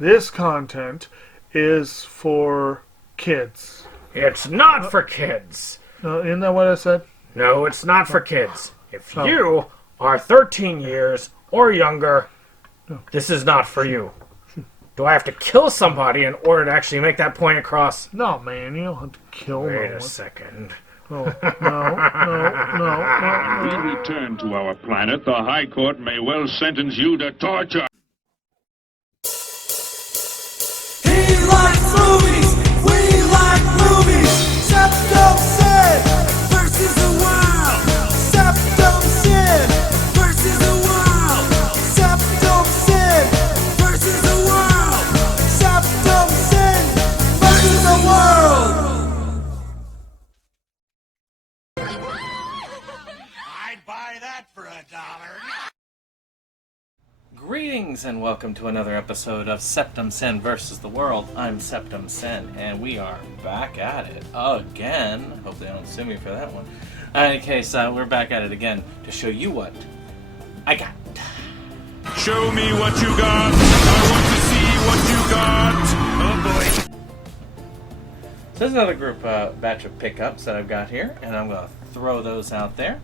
This content is for kids. It's not for kids. Isn't that what I said? No, it's not for kids. If you are 13 years or younger, this is not for you. Do I have to kill somebody in order to actually make that point across? No, man, you don't have to kill no one. Wait a second. Oh, no. We return to our planet. The High Court may well sentence you to torture. He likes movies, we like movies. SeptumSin versus the world. SeptumSin versus the world. SeptumSin versus the world. SeptumSin versus the world. I'd buy that for $1. Greetings and welcome to another episode of SeptumSin versus the World. I'm SeptumSin and we are back at it again. Hope they don't sue me for that one. In any case, we're back at it again to show you what I got. Show me what you got. I want to see what you got. Oh boy. So there's another group batch of pickups that I've got here, and I'm going to throw those out there.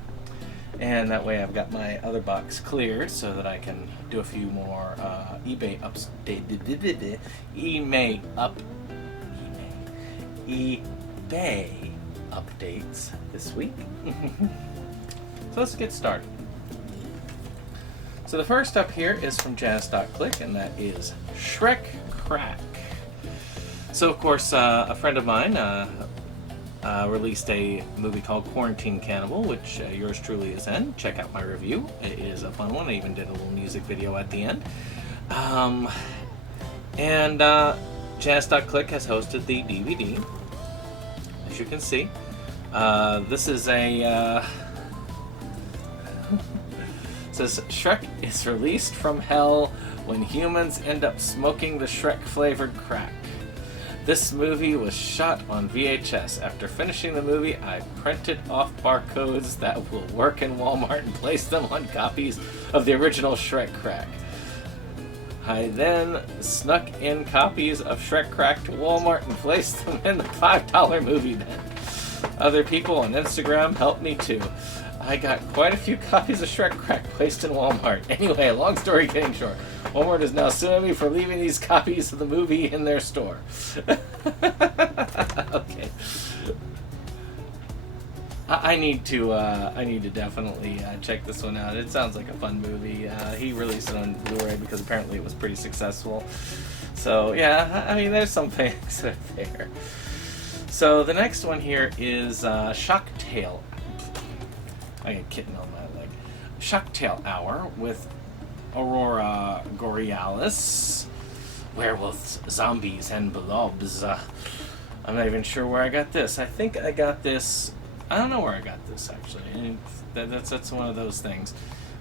And that way I've got my other box cleared so that I can do a few more eBay updates this week. So let's get started. So the first up here is from Jazz.click, and that is Shrek Crack. So of course a friend of mine released a movie called Quarantine Cannibal, which yours truly is in. Check out my review. It is a fun one. I even did a little music video at the end. Jazz.click has hosted the DVD. As you can see, this is a says Shrek is released from hell when humans end up smoking the Shrek flavored crack. This movie was shot on VHS. After finishing the movie, I printed off barcodes that will work in Walmart and placed them on copies of the original Shrek Crack. I then snuck in copies of Shrek Crack to Walmart and placed them in the $5 movie bin. Other people on Instagram helped me too. I got quite a few copies of Shrek Crack placed in Walmart. Anyway, long story getting short. Walmart is now suing me for leaving these copies of the movie in their store. Okay. I need to definitely check this one out. It sounds like a fun movie. He released it on Blu-ray because apparently it was pretty successful. So yeah, I mean, there's some things there. So the next one here is Shocktail. I got a kitten on my leg. Shocktail Hour with Aurora Borealis, werewolves, zombies, and blobs. I'm not even sure where I got this. I think I got this. I don't know where I got this actually. That's one of those things.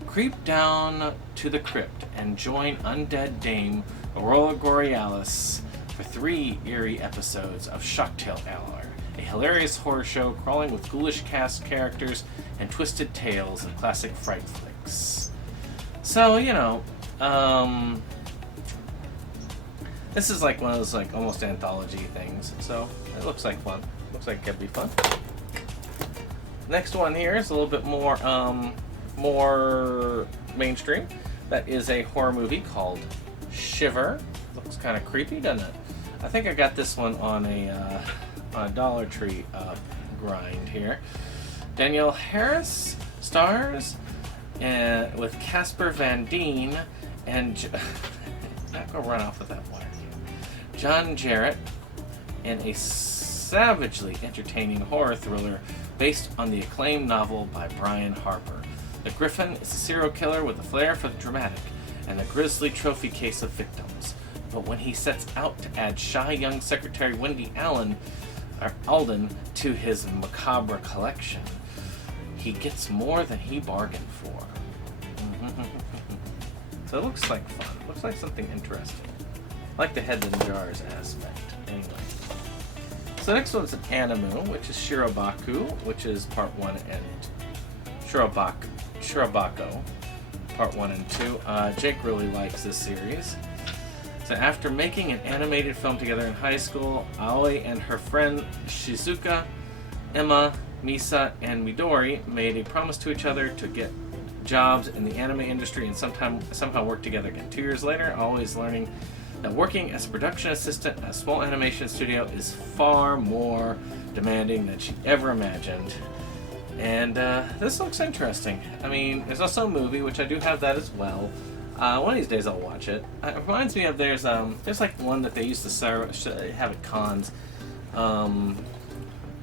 Creep down to the crypt and join undead dame Aurora Borealis for 3 eerie episodes of Shocktail Hour, a hilarious horror show crawling with ghoulish cast characters and twisted tales of classic fright flicks. So, you know, this is like one of those like almost anthology things. So it looks like fun. Looks like it could be fun. Next one here is a little bit more more mainstream. That is a horror movie called Shiver. Looks kind of creepy, doesn't it? I think I got this one on a Dollar Tree grind here. Danielle Harris stars with Casper Van Dien and not gonna run off with that wire. John Jarrett in a savagely entertaining horror thriller based on the acclaimed novel by Brian Harper. The Griffin is a serial killer with a flair for the dramatic and a grisly trophy case of victims. But when he sets out to add shy young secretary Wendy Alden to his macabre collection, he gets more than he bargained for. So it looks like fun. Looks like something interesting. I like the heads in jars aspect. Anyway. So the next one's an anime, which is Shirabaku, which is part 1 and Shirabako, part 1 and 2. Jake really likes this series. So after making an animated film together in high school, Aoi and her friend Shizuka, Emma, Misa, and Midori made a promise to each other to get jobs in the anime industry and somehow work together again. 2 years later, Aoi is learning that working as a production assistant at a small animation studio is far more demanding than she ever imagined. And this looks interesting. I mean, there's also a movie, which I do have that as well. One of these days I'll watch it. It reminds me of there's like one that they used to have at cons,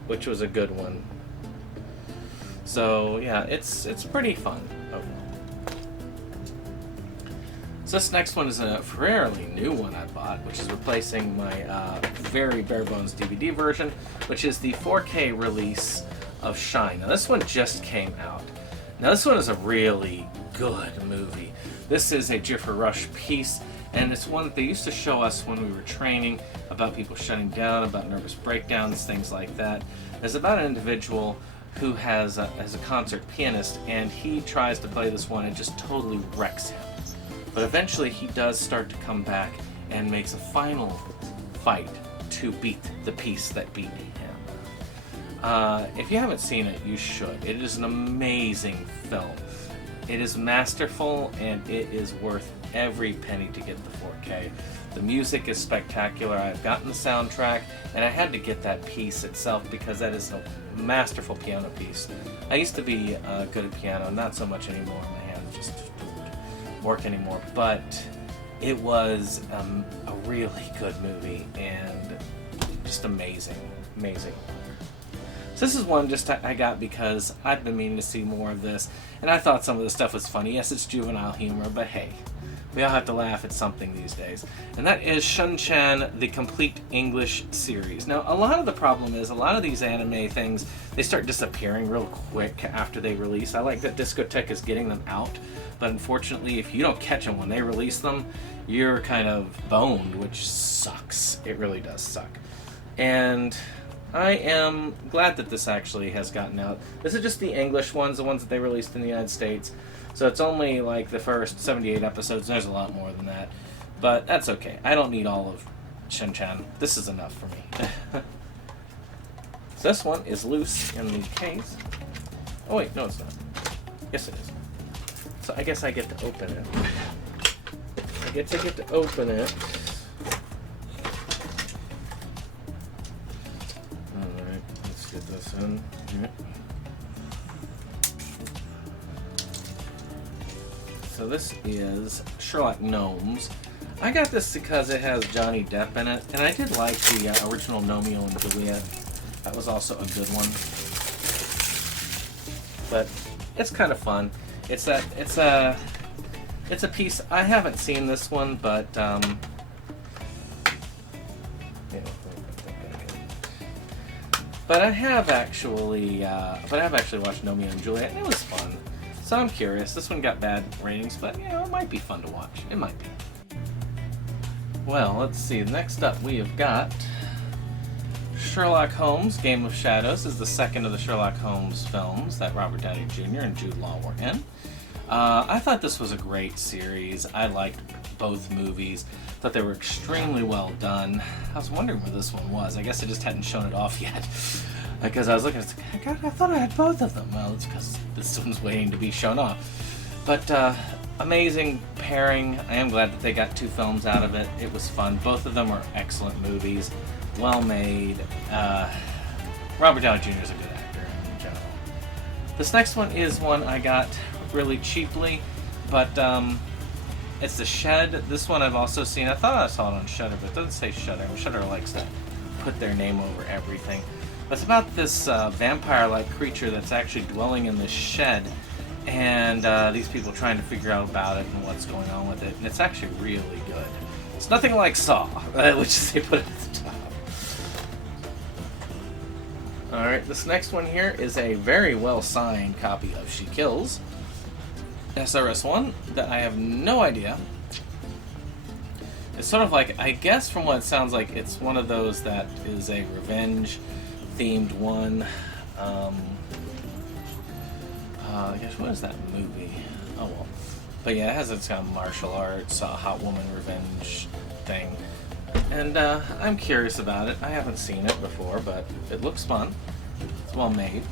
which was a good one. So yeah, it's pretty fun. So this next one is a fairly new one I bought, which is replacing my very bare bones DVD version, which is the 4K release of Shine. Now this one just came out. Now this one is a really good movie. This is a Jeffrey Rush piece, and it's one that they used to show us when we were training about people shutting down, about nervous breakdowns, things like that. It's about an individual who has a concert pianist, and he tries to play this one and just totally wrecks him. But eventually he does start to come back and makes a final fight to beat the piece that beat him. If you haven't seen it, you should. It is an amazing film. It is masterful, and it is worth every penny to get the 4K. The music is spectacular. I've gotten the soundtrack, and I had to get that piece itself because that is a masterful piano piece. I used to be good at piano, not so much anymore. My hands just don't work anymore. But it was a really good movie, and just amazing. Amazing. So this is one just I got because I've been meaning to see more of this, and I thought some of the stuff was funny. Yes, it's juvenile humor, but hey, we all have to laugh at something these days. And that is Shun-Chan, the Complete English Series. Now, a lot of the problem is, a lot of these anime things, they start disappearing real quick after they release. I like that Discotek is getting them out, but unfortunately, if you don't catch them when they release them, you're kind of boned, which sucks. It really does suck. And I am glad that this actually has gotten out. This is just the English ones, the ones that they released in the United States. So it's only like the first 78 episodes. There's a lot more than that. But that's okay. I don't need all of Shun-Chan. This is enough for me. So this one is loose in the case. Oh wait, no it's not. Yes it is. So I guess I get to open it. I get to open it. Alright, let's get this in. Yeah. So this is Sherlock Gnomes. I got this because it has Johnny Depp in it, and I did like the original Romeo and Juliet. That was also a good one. But it's kind of fun. It's a piece. I haven't seen this one, but but I have actually watched Romeo and Juliet, and it was fun. So I'm curious. This one got bad ratings, but you know, it might be fun to watch. It might be. Well, let's see. Next up, we have got Sherlock Holmes: Game of Shadows. This is the second of the Sherlock Holmes films that Robert Downey Jr. and Jude Law were in. I thought this was a great series. I liked both movies. Thought they were extremely well done. I was wondering where this one was. I guess I just hadn't shown it off yet. Because I was looking, God, I thought I had both of them. Well, it's because this one's waiting to be shown off. But amazing pairing. I am glad that they got 2 films out of it. It was fun. Both of them are excellent movies. Well made. Robert Downey Jr. is a good actor in general. This next one is one I got really cheaply, but it's The Shed. This one I've also seen. I thought I saw it on Shudder, but it doesn't say Shudder. Shudder likes to put their name over everything. It's about this vampire-like creature that's actually dwelling in this shed, and these people trying to figure out about it and what's going on with it. And it's actually really good. It's nothing like Saw, which they put at the top. Alright, this next one here is a very well-signed copy of She Kills, SRS-1, that I have no idea. It's sort of like, I guess from what it sounds like, it's one of those that is a revenge-themed one. I guess, what is that movie? Oh well. But yeah, it has its kind of martial arts, hot woman revenge thing. And I'm curious about it. I haven't seen it before, but it looks fun. It's well made.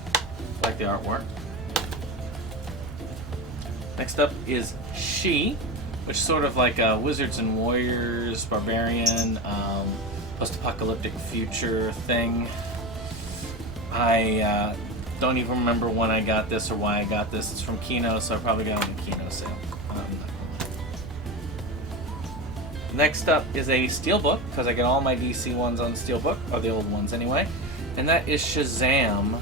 I like the artwork. Next up is She, which is sort of like a Wizards and Warriors, barbarian, post-apocalyptic future thing. I don't even remember when I got this or why I got this. It's from Kino, so I probably got it on the Kino sale. Next up is a Steelbook, because I get all my DC ones on Steelbook, or the old ones anyway, and that is Shazam,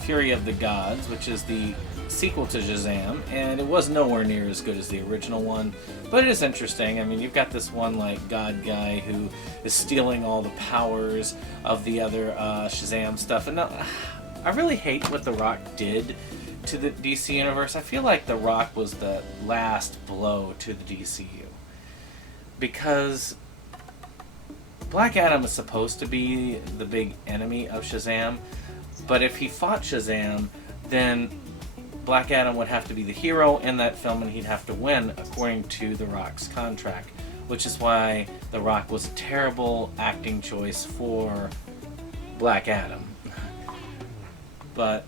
Fury of the Gods, which is the sequel to Shazam, and it was nowhere near as good as the original one, but it is interesting. I mean, you've got this one like god guy who is stealing all the powers of the other Shazam stuff, and I really hate what The Rock did to the DC universe. I feel like The Rock was the last blow to the DCU, because Black Adam is supposed to be the big enemy of Shazam, but if he fought Shazam, then Black Adam would have to be the hero in that film and he'd have to win according to The Rock's contract, which is why The Rock was a terrible acting choice for Black Adam. But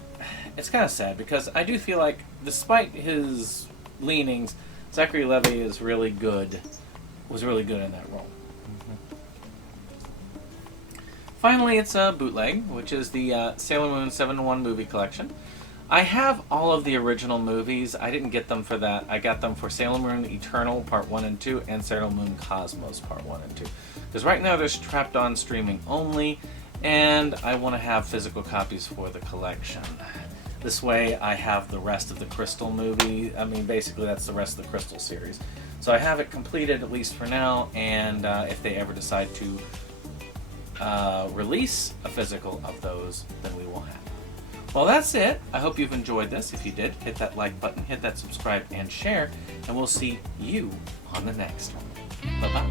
it's kind of sad, because I do feel like, despite his leanings, Zachary Levi is really good. Was really good in that role. Finally, it's a bootleg, which is the Sailor Moon 7-in-1 movie collection. I have all of the original movies. I didn't get them for that. I got them for Sailor Moon Eternal Part 1 and 2 and Sailor Moon Cosmos Part 1 and 2. Because right now there's Trapped On streaming only, and I want to have physical copies for the collection. This way I have the rest of the Crystal movie. I mean, basically that's the rest of the Crystal series. So I have it completed, at least for now, and if they ever decide to release a physical of those, then we will have it. Well, that's it. I hope you've enjoyed this. If you did, hit that like button, hit that subscribe, and share, and we'll see you on the next one. Bye-bye.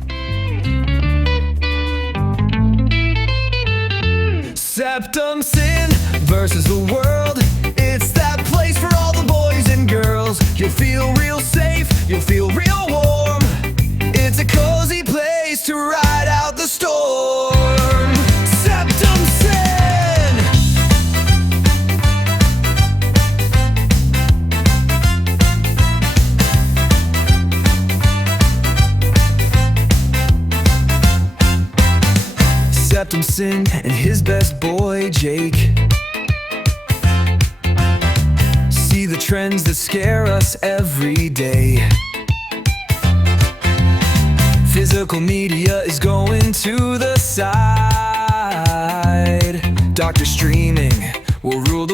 SeptumSin versus the world. It's that place for all the boys and girls. You'll feel real safe, you'll feel real warm. It's a cozy place to ride out the storm. SeptumSin. SeptumSin and his best boy Jake see the trends that scare us every day. Physical media is going to the side. Doctor streaming will rule the